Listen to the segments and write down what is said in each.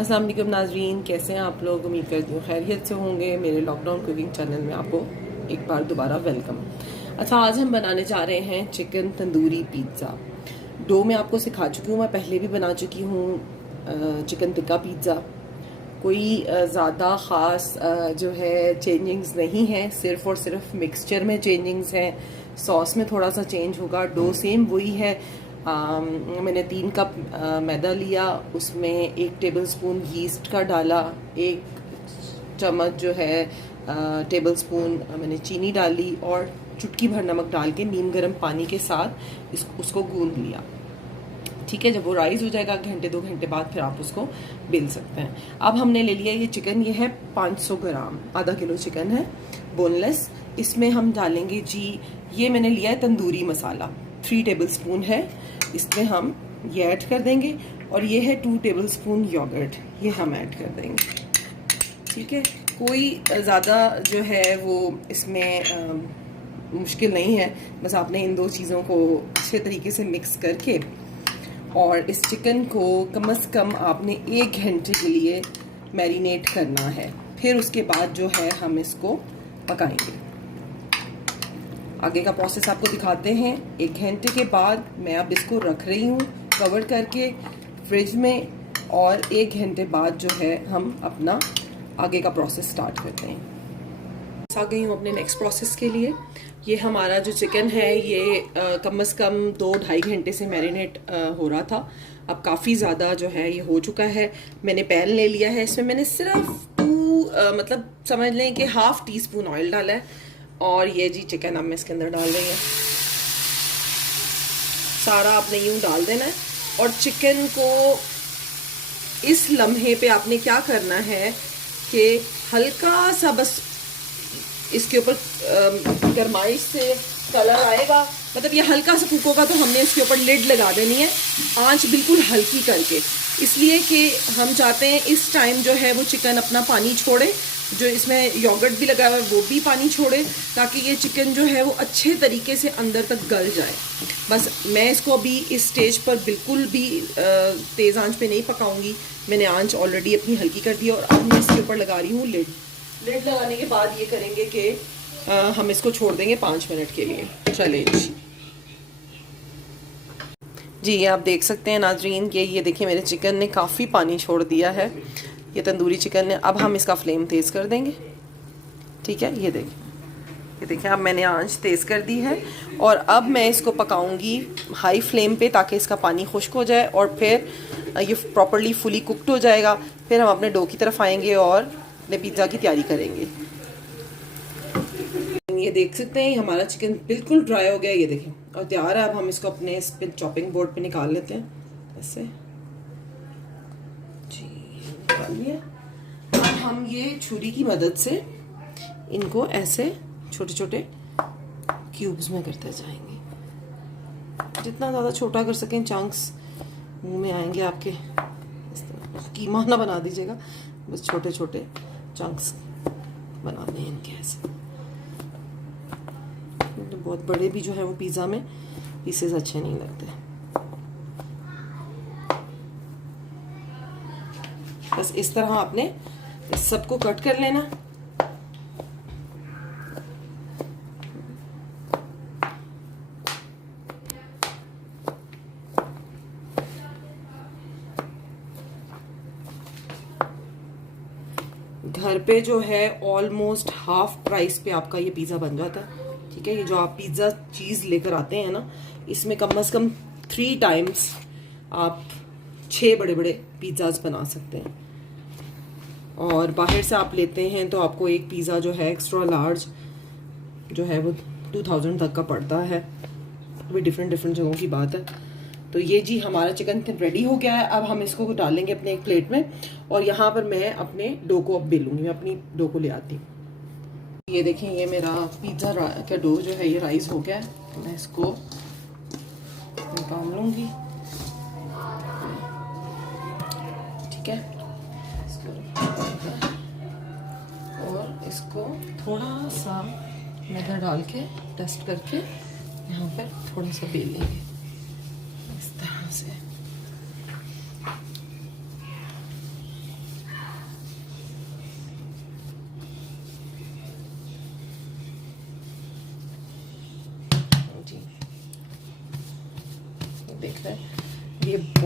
अस्सलाम वालेकुम नाज़रीन, कैसे हैं आप लोग। उम्मीद करती हूँ खैरियत से होंगे। मेरे लॉकडाउन कुकिंग चैनल में आपको एक बार दोबारा वेलकम। अच्छा, आज हम बनाने जा रहे हैं चिकन तंदूरी पिज़्ज़ा। डो मैं आपको सिखा चुकी हूँ, मैं पहले भी बना चुकी हूँ चिकन टिक्का पिज़्ज़ा। कोई ज़्यादा ख़ास जो है चेंजिंग्स नहीं है, सिर्फ़ और सिर्फ मिक्सचर में चेंजिंग्स हैं, सॉस में थोड़ा सा चेंज होगा। डो सेम वही है। मैंने 3 कप मैदा लिया, उसमें 1 टेबलस्पून यीस्ट का डाला, 1 चम्मच जो है टेबलस्पून मैंने चीनी डाली और चुटकी भर नमक डाल के नीम गर्म पानी के साथ उसको गूंद लिया। ठीक है, जब वो राइज हो जाएगा घंटे 2 घंटे बाद फिर आप उसको बेल सकते हैं। अब हमने ले लिया ये चिकन, ये है 500 ग्राम, आधा किलो चिकन है बोनलेस। इसमें हम डालेंगे जी, ये मैंने लिया है तंदूरी मसाला 3 टेबलस्पून है, इसमें हम ये ऐड कर देंगे। और ये है 2 टेबलस्पून योगर्ट, ये हम ऐड कर देंगे। ठीक है, कोई ज़्यादा जो है वो इसमें मुश्किल नहीं है, बस आपने इन 2 चीज़ों को अच्छे तरीके से मिक्स करके और इस चिकन को कम से कम आपने 1 घंटे के लिए मैरिनेट करना है। फिर उसके बाद जो है हम इसको पकाएंगे। आगे का प्रोसेस आपको दिखाते हैं। 1 घंटे के बाद मैं अब इसको रख रही हूँ कवर करके फ्रिज में, और 1 घंटे बाद जो है हम अपना आगे का प्रोसेस स्टार्ट करते हैं। आ गई हूँ अपने नेक्स्ट प्रोसेस के लिए। ये हमारा जो चिकन है ये कम से कम 2-2.5 घंटे से मैरिनेट हो रहा था। अब काफ़ी ज़्यादा जो है ये हो चुका है। मैंने पैन ले लिया है, इसमें मैंने सिर्फ 2 मतलब समझ लें कि ½ टीस्पून ऑयल डाला है। और ये जी चिकन अब मैं इसके अंदर डाल रही हूँ। सारा आपने यूँ डाल देना है। और चिकन को इस लम्हे पे आपने क्या करना है कि हल्का सा बस इसके ऊपर गरमाइश से कलर आएगा, मतलब ये हल्का सा कुक होगा तो हमने इसके ऊपर लिड लगा देनी है, आंच बिल्कुल हल्की करके, इसलिए कि हम चाहते हैं इस टाइम जो है वो चिकन अपना पानी छोड़े, जो इसमें योगर्ट भी लगा हुआ है वो भी पानी छोड़े, ताकि ये चिकन जो है वो अच्छे तरीके से अंदर तक गल जाए। बस मैं इसको अभी इस स्टेज पर बिल्कुल भी तेज़ आंच पे नहीं पकाऊंगी, मैंने आंच ऑलरेडी अपनी हल्की कर दी। और अब मैं इसके ऊपर लगा रही हूँ लिड। लिड लगाने के बाद ये करेंगे कि हम इसको छोड़ देंगे 5 मिनट के लिए। चलें जी, ये आप देख सकते हैं नाजरीन कि ये देखिए मेरे चिकन ने काफ़ी पानी छोड़ दिया है, ये तंदूरी चिकन ने। अब हम इसका फ्लेम तेज़ कर देंगे। ठीक है, ये देखिए अब मैंने आंच तेज़ कर दी है। और अब मैं इसको पकाऊंगी हाई फ्लेम पे, ताकि इसका पानी खुश्क हो जाए और फिर ये प्रॉपर्ली फुली कुक्ड हो जाएगा। फिर हम अपने डो की तरफ आएंगे और अपने पिज़्ज़ा की तैयारी करेंगे। ये देख सकते हैं हमारा चिकन बिल्कुल ड्राई हो गया, ये देखें, और तैयार है। अब हम इसको अपने इस पे चॉपिंग बोर्ड पे निकाल लेते हैं ऐसे जी, निकाल लिया। अब हम ये छुरी की मदद से इनको ऐसे छोटे छोटे क्यूब्स में करते जाएंगे। जितना ज़्यादा छोटा कर सकें, चंक्स मुंह में आएंगे आपके। इस तरह कीमा ना बना दीजिएगा, बस छोटे छोटे चंक्स बनाने हैं इनके ऐसे। तो बहुत बड़े भी जो है वो पिज़्ज़ा में पीसेस अच्छे नहीं लगते। बस इस तरह आपने इस सबको कट कर लेना। घर पे जो है ऑलमोस्ट ½ प्राइस पे आपका ये पिज़्ज़ा बन जाता है। ठीक है, ये जो आप पिज़्ज़ा चीज़ लेकर आते हैं ना, इसमें कम से कम 3 टाइम्स आप 6 बड़े बड़े पिज़्ज़ाज बना सकते हैं। और बाहर से आप लेते हैं तो आपको एक पिज़्ज़ा जो है एक्स्ट्रा लार्ज जो है वो 2000 तक का पड़ता है। वो डिफरेंट जगहों की बात है। तो ये जी हमारा चिकन रेडी हो गया है। अब हम इसको डालेंगे अपने एक प्लेट में, और यहाँ पर मैं अपने डो को अब बेलूंगी। मैं अपनी डो को ले आती हूँ। ये देखें, ये मेरा पिज़्ज़ा का डो जो है ये राइस हो गया है। मैं इसको निकाल लूँगी। ठीक है, और इसको थोड़ा सा मैदा डाल के डस्ट करके यहाँ पर थोड़ा सा बेल लेंगे इस तरह से।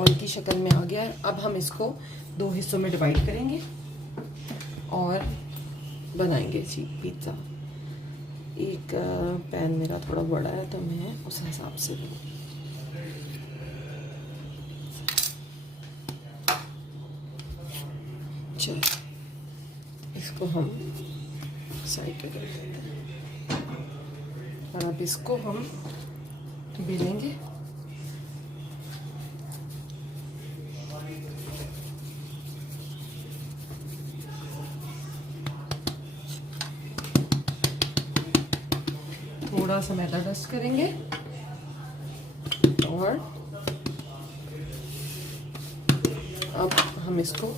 बॉल की शक्ल में आ गया है। अब हम इसको 2 हिस्सों में डिवाइड करेंगे और बनाएंगे जी पिज़्ज़ा। एक पैन मेरा थोड़ा बड़ा है तो मैं उस हिसाब से चलो इसको हम साइड पे कर देते हैं और अब इसको हम बेलेंगे। थोड़ा सा मैदा डस्ट करेंगे और अब हम इसको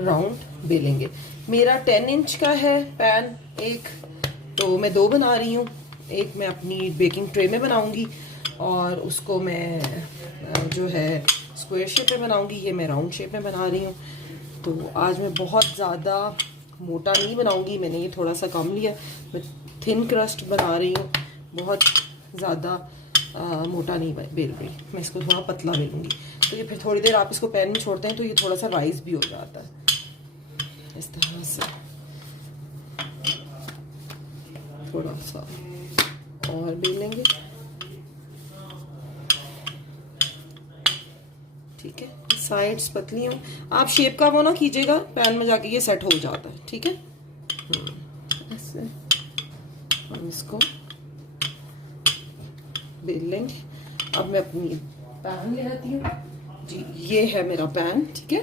राउंड बेलेंगे। मेरा 10 इंच का है पैन एक, तो मैं 2 बना रही हूँ। एक मैं अपनी बेकिंग ट्रे में बनाऊंगी और उसको मैं जो है स्क्वायर शेप में बनाऊंगी। ये मैं राउंड शेप में बना रही हूँ। तो आज मैं बहुत ज़्यादा मोटा नहीं बनाऊंगी, मैंने ये थोड़ा सा कम लिया। मैं थिन क्रस्ट बना रही हूँ, बहुत ज़्यादा मोटा नहीं बेल रही, मैं इसको थोड़ा पतला बेलूंगी। तो ये फिर थोड़ी देर आप इसको पैन में छोड़ते हैं तो ये थोड़ा सा राइस भी हो जाता है इस तरह से। थोड़ा सा और बेलेंगे, ठीक है। साइड्स पतली हो, आप शेप का वो ना कीजिएगा, पैन में जाके ये सेट हो जाता है, ठीक है। ऐसे हम इसको बेल लेंगे। अब मैं अपनी पैन ले आती हूँ जी। ये है मेरा पैन, ठीक है,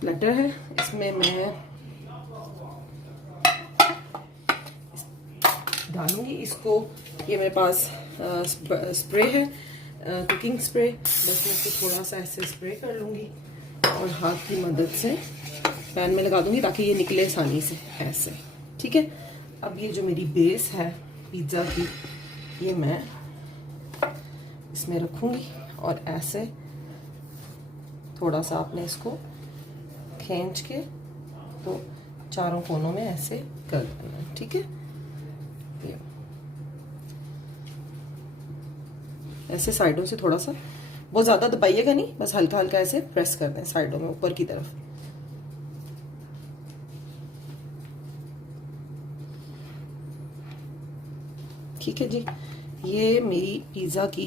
प्लेटर है। इसमें मैं डालूंगी इसको। ये मेरे पास स्प्रे है, कुकिंग स्प्रे। बस मैं इसको थोड़ा सा ऐसे स्प्रे कर लूंगी और हाथ की मदद से पैन में लगा दूंगी ताकि ये निकले आसानी से, ऐसे, ठीक है। अब ये जो मेरी बेस है पिज़्ज़ा की, ये मैं इसमें रखूंगी और ऐसे थोड़ा सा आपने इसको खींच के तो चारों कोनों में ऐसे कर देना है, ठीक है। ये ऐसे साइडों से थोड़ा सा, बहुत ज़्यादा दबाइएगा नहीं, बस हल्का हल्का ऐसे प्रेस कर दें साइडों में ऊपर की तरफ। ठीक है जी, ये मेरी पिज़्ज़ा की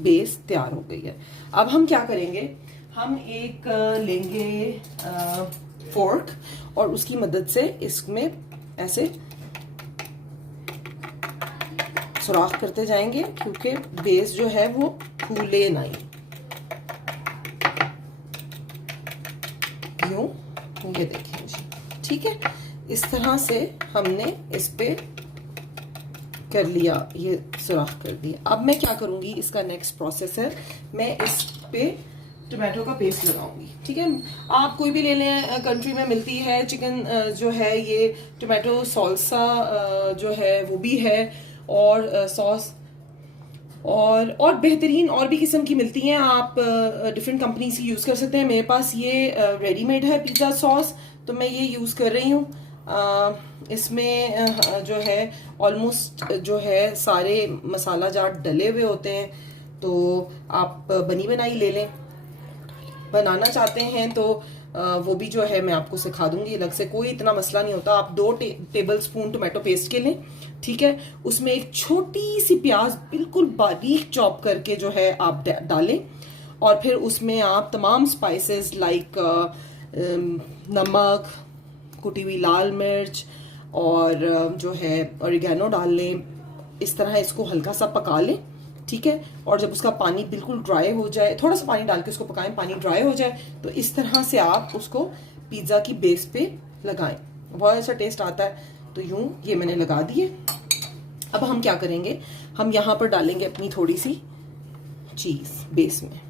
बेस तैयार हो गई है। अब हम क्या करेंगे, हम एक लेंगे फोर्क और उसकी मदद से इसमें ऐसे सुराख करते जाएंगे क्योंकि बेस जो है वो फूले नहीं। यूं, ये देखिए जी, ठीक है। इस तरह से हमने इस पे कर लिया, ये सुराख कर दिया। अब मैं क्या करूंगी, इसका नेक्स्ट प्रोसेस है, मैं इस पे टोमेटो का पेस्ट लगाऊंगी, ठीक है। आप कोई भी ले लें, कंट्री में मिलती है चिकन जो है, ये टोमेटो सॉल्सा जो है वो भी है, और सॉस और बेहतरीन और भी किस्म की मिलती हैं। आप डिफरेंट कंपनी से यूज़ कर सकते हैं। मेरे पास ये रेडीमेड है पिज़्ज़ा सॉस, तो मैं ये यूज़ कर रही हूँ। इसमें जो है ऑलमोस्ट जो है सारे मसाला जाट डले हुए होते हैं, तो आप बनी बनाई ले लें। बनाना चाहते हैं तो वो भी जो है मैं आपको सिखा दूंगी अलग से, कोई इतना मसला नहीं होता। आप 2 टेबल स्पून टोमेटो पेस्ट के लें, ठीक है। उसमें एक छोटी सी प्याज बिल्कुल बारीक चॉप करके जो है आप डालें, और फिर उसमें आप तमाम स्पाइसेस लाइक नमक, कुटी हुई लाल मिर्च और जो है ऑरिगेनो डाल लें। इस तरह इसको हल्का सा पका लें, ठीक है। और जब उसका पानी बिल्कुल ड्राई हो जाए, थोड़ा सा पानी डाल के उसको पकाएं, पानी ड्राई हो जाए तो इस तरह से आप उसको पिज़्ज़ा की बेस पे लगाएं, बहुत अच्छा टेस्ट आता है। तो यूं ये मैंने लगा दिए। अब हम क्या करेंगे, हम यहाँ पर डालेंगे अपनी थोड़ी सी चीज़ बेस में,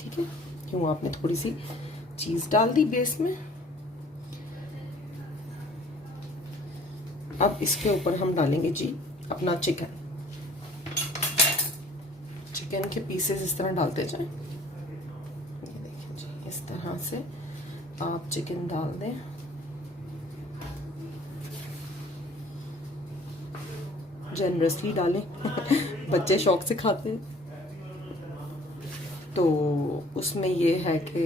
ठीक है। यूं आपने थोड़ी सी चीज़ डाल दी बेस में। अब इसके ऊपर हम डालेंगे जी अपना चिकन के पीसेस इस तरह डालते जाएं। ये देखिए जी, इस तरह से आप चिकन डाल दें। जनरसली डालें बच्चे शौक से खाते हैं। तो उसमें ये है कि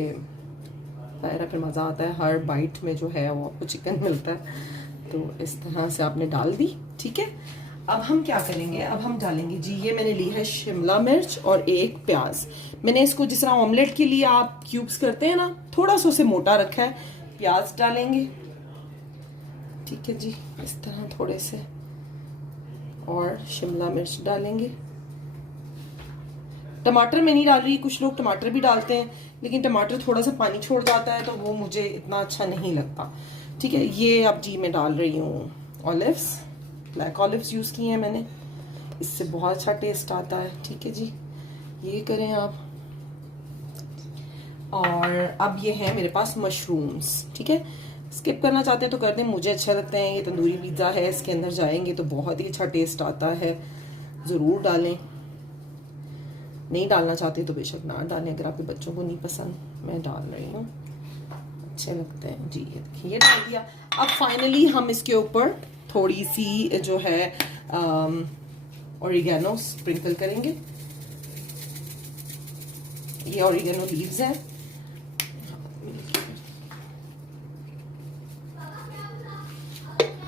ज़ाहिर फिर मज़ा आता है, हर बाइट में जो है वो आपको चिकन मिलता है। तो इस तरह से आपने डाल दी, ठीक है। अब हम क्या करेंगे, अब हम डालेंगे जी, ये मैंने ली है शिमला मिर्च और एक प्याज। मैंने इसको जिस तरह ऑमलेट के लिए आप क्यूब्स करते हैं ना, थोड़ा सा उसे मोटा रखा है। प्याज डालेंगे, ठीक है जी, इस तरह थोड़े से, और शिमला मिर्च डालेंगे। टमाटर मैं नहीं डाल रही, कुछ लोग टमाटर भी डालते हैं, लेकिन टमाटर थोड़ा सा पानी छोड़ जाता है तो वो मुझे इतना अच्छा नहीं लगता, ठीक है। ये अब जी मैं डाल रही हूँ ऑलिव्स, ब्लैक ऑलिव्स यूज़ किए हैं मैंने, इससे बहुत अच्छा टेस्ट आता है, ठीक है जी, ये करें आप। और अब ये है मेरे पास मशरूम्स, ठीक है। स्किप करना चाहते हैं तो कर दें, मुझे अच्छा लगता है। ये तंदूरी पिज़्ज़ा है, इसके अंदर जाएंगे तो बहुत ही अच्छा टेस्ट आता है, ज़रूर डालें। नहीं डालना चाहते तो बेशक ना डालें, अगर आपके बच्चों को नहीं पसंद। मैं डाल रही हूँ, अच्छे लगते हैं जी। ये देखिए, ये डाल दिया। अब फाइनली हम इसके ऊपर थोड़ी सी जो है ऑरिगेनो स्प्रिंकल करेंगे। ये ऑरिगेनो लीव्स हैं,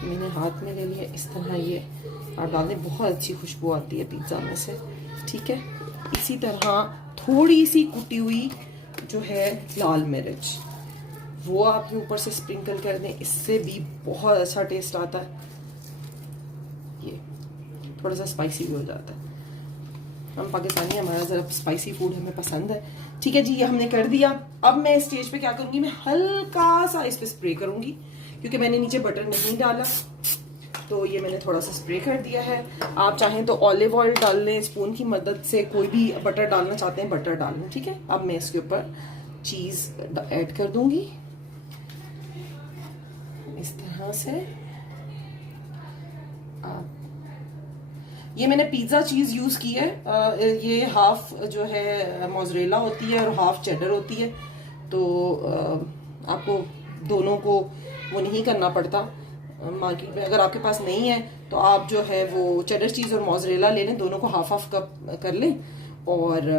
मैंने हाथ में ले लिया, इस तरह ये आप डाल दें, बहुत अच्छी खुशबू आती है पिज़्ज़ा में से, ठीक है। इसी तरह थोड़ी सी कुटी हुई जो है लाल मिर्च, वो आप ऊपर से स्प्रिंकल कर दें, इससे भी बहुत अच्छा टेस्ट आता है। ये थोड़ा सा स्पाइसी भी हो जाता है, हम पाकिस्तानी, हमारा ज़रा स्पाइसी फूड हमें पसंद है, ठीक है जी। ये हमने कर दिया। अब मैं स्टेज पे क्या करूँगी, मैं हल्का सा इस पर स्प्रे करूँगी, क्योंकि मैंने नीचे बटर नहीं डाला, तो ये मैंने थोड़ा सा स्प्रे कर दिया है। आप चाहें तो ऑलिव ऑयल डाल लें, स्पून की मदद से, कोई भी बटर डालना चाहते हैं बटर डाल लें, ठीक है। अब मैं इसके ऊपर चीज़ ऐड कर दूंगी इस तरह से। ये मैंने पिज़्ज़ा चीज़ यूज़ की है, ये हाफ जो है मोज़रेला होती है और हाफ चेडर होती है, तो आपको दोनों को वो नहीं करना पड़ता मार्केट में। अगर आपके पास नहीं है तो आप जो है वो चेडर चीज़ और मोज़रेला ले लें, दोनों को हाफ हाफ कप कर लें और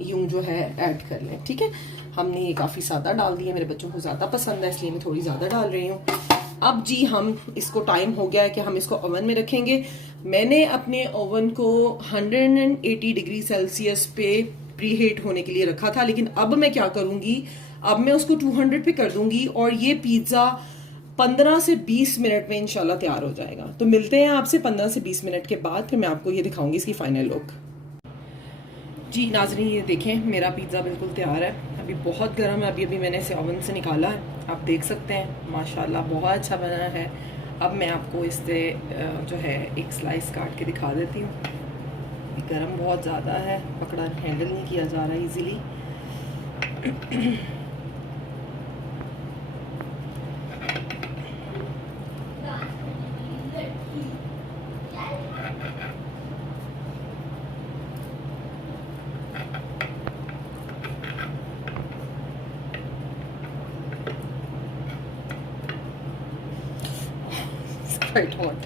यूं जो है ऐड कर लें, ठीक है। हमने ये काफ़ी ज़्यादा डाल दिया, मेरे बच्चों को ज़्यादा पसंद है इसलिए मैं थोड़ी ज़्यादा डाल रही हूँ। अब जी हम इसको, टाइम हो गया है कि हम इसको ओवन में रखेंगे। मैंने अपने ओवन को 180 डिग्री सेल्सियस पे प्री हीट होने के लिए रखा था, लेकिन अब मैं क्या करूँगी, अब मैं उसको 200 पे कर दूंगी और ये पिज़्ज़ा 15 से 20 मिनट में इंशाल्लाह तैयार हो जाएगा। तो मिलते हैं आपसे 15 से 20 मिनट के बाद, फिर मैं आपको ये दिखाऊंगी इसकी फाइनल लुक। जी नाज़रीन, ये देखें मेरा पिज़्ज़ा बिल्कुल तैयार है, अभी बहुत गर्म है, अभी मैंने इसे ओवन से निकाला है, आप देख सकते हैं माशाल्लाह बहुत अच्छा बना है। अब मैं आपको इससे जो है एक स्लाइस काट के दिखा देती हूँ। गर्म बहुत ज़्यादा है, पकड़ा हैंडल नहीं किया जा रहा इजीली। Quite hot.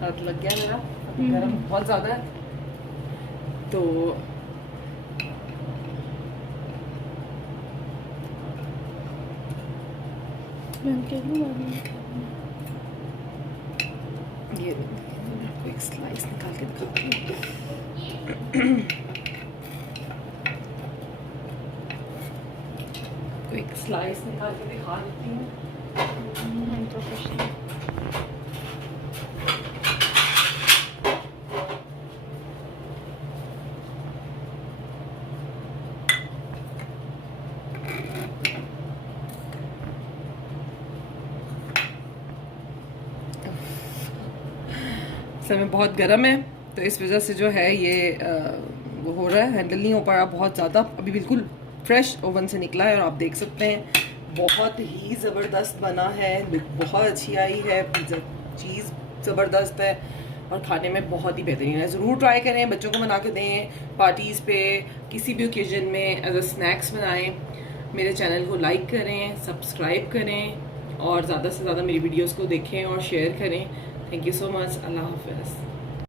हाथ लग गया मेरा, गर्म बहुत ज़्यादा है। तो ये मैं आपको एक स्लाइस निकाल के दिखाती हूँ। आपको एक स्लाइस निकाल के दिखा देती हूँ। समय बहुत गर्म है तो इस वजह से जो है ये वो हो रहा है, हैंडल नहीं हो पा रहा बहुत ज़्यादा। अभी बिल्कुल फ्रेश ओवन से निकला है और आप देख सकते हैं बहुत ही ज़बरदस्त बना है, लुक बहुत अच्छी आई है, पिज़्ज़ा चीज़ ज़बरदस्त है और खाने में बहुत ही बेहतरीन है। ज़रूर ट्राई करें, बच्चों को बना के दें, पार्टीज़ पे, किसी भी ओकेजन में एज अ स्नैक्स बनाएं। मेरे चैनल को लाइक करें, सब्सक्राइब करें और ज़्यादा से ज़्यादा मेरी वीडियोज़ को देखें और शेयर करें। Thank you so much. Allah Hafiz.